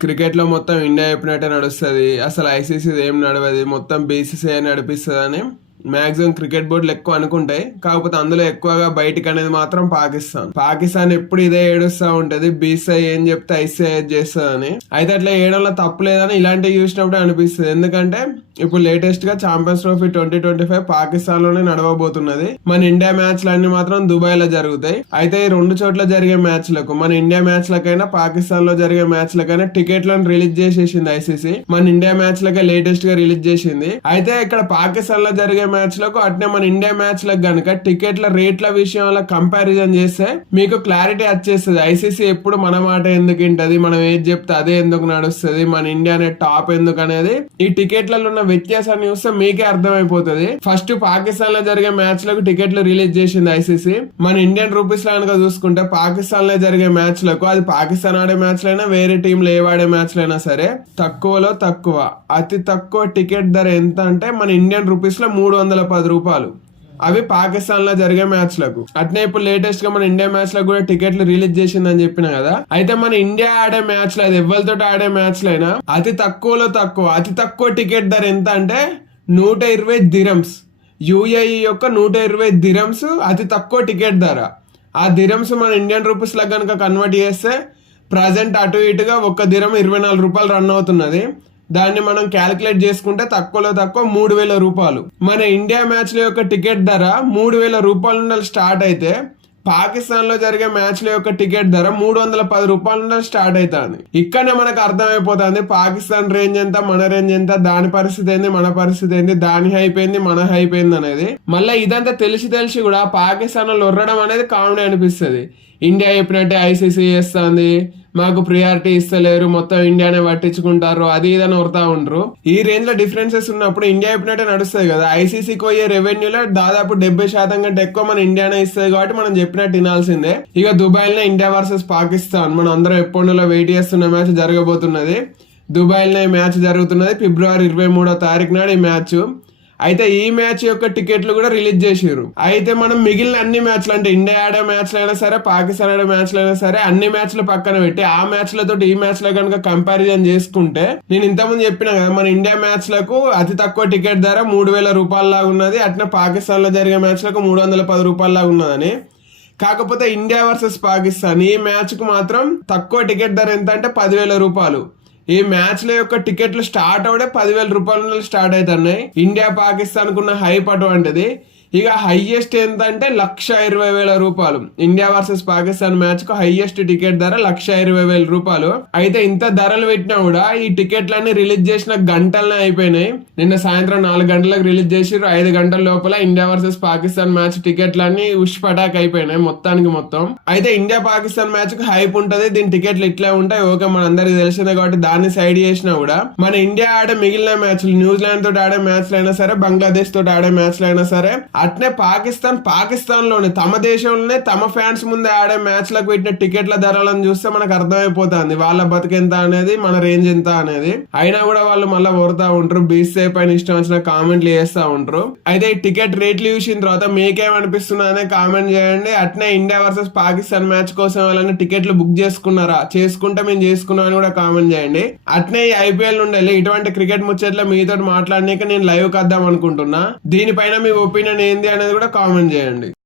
క్రికెట్లో మొత్తం ఇండియా చెప్పినట్టే నడుస్తుంది. అసలు ఐసీసీ ఏం నడవది? మొత్తం బీసీసీఐ నడిపిస్తుంది అని మాక్సిమం క్రికెట్ బోర్డులు ఎక్కువ అనుకుంటాయి. కాకపోతే అందులో ఎక్కువగా బయటకు అనేది మాత్రం పాకిస్తాన్. పాకిస్తాన్ ఎప్పుడు ఇదే ఏడుస్తూ ఉంటది. బీసీఐ ఏం చెప్తే ఐసీఐ చేస్తుందని. అయితే అట్లా ఏడంలో తప్పలేదని ఇలాంటివి చూసినప్పుడే అనిపిస్తుంది. ఎందుకంటే ఇప్పుడు లేటెస్ట్గా champions trophy twenty twenty five పాకిస్తాన్లోనే నడవబోతున్నది. మన ఇండియా మ్యాచ్ లన్నీ మాత్రం దుబాయ్లో జరుగుతాయి. అయితే ఈ రెండు చోట్ల జరిగే మ్యాచ్లకు మన ఇండియా మ్యాచ్లకైనా పాకిస్తాన్లో జరిగే మ్యాచ్లకైనా టికెట్లను రిలీజ్ చేసేసింది ఐసీసీ మన ఇండియా మ్యాచ్ లకే లేటెస్ట్గా రిలీజ్ చేసింది. అయితే ఇక్కడ పాకిస్తాన్లో జరిగే మ్యాచ్లకు అట్నే మన ఇండియా మ్యాచ్లకు గనుక టికెట్ల రేట్ల విషయంలో కంపారిజన్ చేస్తే మీకు క్లారిటీ వచ్చేస్తుంది. ఐసీసీ ఎప్పుడు మన మాట ఎందుకు వింటది? మనం ఏది చెప్తే అదే ఎందుకు నడుస్తుంది? మన ఇండియా అనే టాప్ ఎందుకు అనేది ఈ టికెట్లలో ఉన్న వ్యత్యాసాన్ని చూస్తే మీకే అర్థమైపోతుంది. ఫస్ట్ పాకిస్తాన్లో జరిగే మ్యాచ్లకు టికెట్లు రిలీజ్ చేసింది ఐసీసీ మన ఇండియన్ రూపీస్లో కనుక చూసుకుంటే పాకిస్తాన్లో జరిగే మ్యాచ్లకు అది పాకిస్తాన్ ఆడే మ్యాచ్ లైనా వేరే టీంలు ఏవాడే ఆడే మ్యాచ్ లైనా సరే తక్కువలో తక్కువ. అతి తక్కువ టికెట్ ధర ఎంత అంటే మన ఇండియన్ రూపీస్లో మూడు వందల పది రూపాయలు. అవి పాకిస్తాన్లో జరిగే మ్యాచ్లకు. అట్నే ఇప్పుడు లేటెస్ట్గా మన ఇండియా మ్యాచ్లకు కూడా టికెట్లు రిలీజ్ చేసిందని చెప్పిన కదా. అయితే మన ఇండియా ఆడే మ్యాచ్లో అది ఎవరితో ఆడే మ్యాచ్ లైనా అతి తక్కువలో తక్కువ అతి తక్కువ టికెట్ ధర ఎంత అంటే నూట ఇరవై దిరమ్స్. యూఏఈ యొక్క నూట ఇరవై దిరమ్స్ అతి తక్కువ టికెట్ ధర. ఆ దిరమ్స్ మన ఇండియన్ రూపీస్ లా కనుక కన్వర్ట్ చేస్తే ప్రజెంట్ అటు ఇటుగా ఒక్క దిరం ఇరవై నాలుగు రూపాయలు రన్ అవుతున్నది. దాన్ని మనం క్యాలిక్యులేట్ చేసుకుంటే తక్కువలో తక్కువ మూడు వేల రూపాయలు. మన ఇండియా మ్యాచ్ల యొక్క టికెట్ ధర మూడు వేల రూపాయల నుండి స్టార్ట్ అయితే పాకిస్తాన్లో జరిగే మ్యాచ్ల యొక్క టికెట్ ధర మూడు వందల పది రూపాయల నుండి స్టార్ట్ అవుతుంది ఇక్కడనే మనకు అర్థమైపోతుంది పాకిస్తాన్ రేంజ్ ఎంత మన రేంజ్ ఎంత దాని పరిస్థితి ఏంది మన పరిస్థితి ఏంది దాని అయిపోయింది మన అయిపోయింది అనేది. మళ్ళీ ఇదంతా తెలిసి తెలిసి కూడా పాకిస్తాన్లో లో అనేది కామెడీ అనిపిస్తుంది. ఇండియా చెప్పినట్టే ఐసీసీ చేస్తుంది మాకు ప్రియారిటీ ఇస్తలేరు మొత్తం ఇండియానే పట్టించుకుంటారు అది ఇదని ఉడతా ఉండరు. ఈ రేంజ్లో డిఫరెన్సెస్ ఉన్నప్పుడు ఇండియా చెప్పినట్టే నడుస్తుంది కదా. ఐసీసీకి పోయే రెవెన్యూలో దాదాపు డెబ్బై శాతం కంటే ఎక్కువ మన ఇండియానే ఇస్తుంది కాబట్టి మనం చెప్పినట్టు వినాల్సిందే ఇక దుబాయ్లో ఇండియా వర్సెస్ పాకిస్తాన్. మనం అందరం ఎప్పటిలో వెయిట్ చేస్తున్న మ్యాచ్ జరగబోతున్నది. దుబాయ్లో ఈ మ్యాచ్ జరుగుతున్నది ఫిబ్రవరి ఇరవై మూడో తారీఖు నాడు ఈ మ్యాచ్. అయితే ఈ మ్యాచ్ యొక్క టికెట్లు కూడా రిలీజ్ చేసారు అయితే మనం మిగిలిన అన్ని మ్యాచ్లు అంటే ఇండియా ఆడే మ్యాచ్లు అయినా సరే పాకిస్తాన్ ఆడే మ్యాచ్లు అయినా సరే అన్ని మ్యాచ్లు పక్కన పెట్టి ఆ మ్యాచ్లతో ఈ మ్యాచ్లో కనుక కంపారిజన్ చేసుకుంటే నేను ఇంతకుముందు చెప్పిన కదా మన ఇండియా మ్యాచ్లకు అతి తక్కువ టికెట్ ధర మూడు వేల రూపాయలలాగా ఉన్నది అట్నే పాకిస్తాన్లో జరిగే మ్యాచ్లకు మూడు వందల పది రూపాయలలాగా ఉన్నదని. కాకపోతే ఇండియా వర్సెస్ పాకిస్తాన్ ఈ మ్యాచ్కు మాత్రం తక్కువ టికెట్ ధర ఎంత అంటే పదివేల రూపాయలు. ఈ మ్యాచ్ యొక్క టికెట్లు స్టార్ట్ అవడే పదివేల రూపాయల నుండి స్టార్ట్ అవుతున్నాయి. ఇండియా పాకిస్తాన్ కున్న హైప్ అటువంటిది. ఇక హైయెస్ట్ ఎంత అంటే లక్ష ఇరవై వేల రూపాయలు. ఇండియా వర్సెస్ పాకిస్తాన్ మ్యాచ్కు హైయెస్ట్ టికెట్ ధర లక్ష ఇరవై వేల రూపాయలు. అయితే ఇంత ధరలు పెట్టినా కూడా ఈ టికెట్లన్నీ రిలీజ్ చేసిన గంటలనే అయిపోయినాయి. నిన్న సాయంత్రం నాలుగు గంటలకు రిలీజ్ చేసి ఐదు గంటల లోపల ఇండియా వర్సెస్ పాకిస్తాన్ మ్యాచ్ టికెట్లన్నీ ఉష్ పటాక్ అయిపోయినాయి మొత్తానికి మొత్తం. అయితే ఇండియా పాకిస్తాన్ మ్యాచ్కు హైప్ ఉంటది. దీని టికెట్లు ఇట్లే ఉంటాయి. ఓకే మన అందరికి తెలిసిందే కాబట్టి దాన్ని సైడ్ చేసినా కూడా. మన ఇండియా ఆడే మిగిలిన మ్యాచ్లు న్యూజిలాండ్ తోటి ఆడే మ్యాచ్లు అయినా సరే బంగ్లాదేశ్ తోటి ఆడే మ్యాచ్లు అయినా సరే అట్నే పాకిస్తాన్ పాకిస్తాన్లోనే తమ దేశంలోనే తమ ఫ్యాన్స్ ముందే ఆడే మ్యాచ్లకు పెట్టిన టికెట్ల ధరలను చూస్తే మనకు అర్థమైపోతుంది. వాళ్ళ బతికెంత అనేది మన రేంజ్ ఎంత అనేది. అయినా కూడా వాళ్ళు మళ్ళీ ఓరుతా ఉంటారు. బీసీఐ పైన ఇష్టం వచ్చిన కామెంట్లు చేస్తా ఉంటారు. అయితే ఈ టికెట్ రేట్లు చూసిన తర్వాత మీకేమనిపిస్తున్నా అనే కామెంట్ చేయండి. అట్నే ఇండియా వర్సెస్ పాకిస్తాన్ మ్యాచ్ కోసం వాళ్ళని టికెట్లు బుక్ చేసుకున్నారా? చేసుకుంటే మేము చేసుకున్నాం అని కూడా కామెంట్ చేయండి. అట్నే ఈ ఐపీఎల్ నుండి ఇటువంటి క్రికెట్ ముచ్చట్లో మీతో మాట్లాడినాక నేను లైవ్ కద్దాం అనుకుంటున్నా. దీనిపైన మీ ఒపీనియన్ ఏంది అనేది కూడా కామెంట్ చేయండి.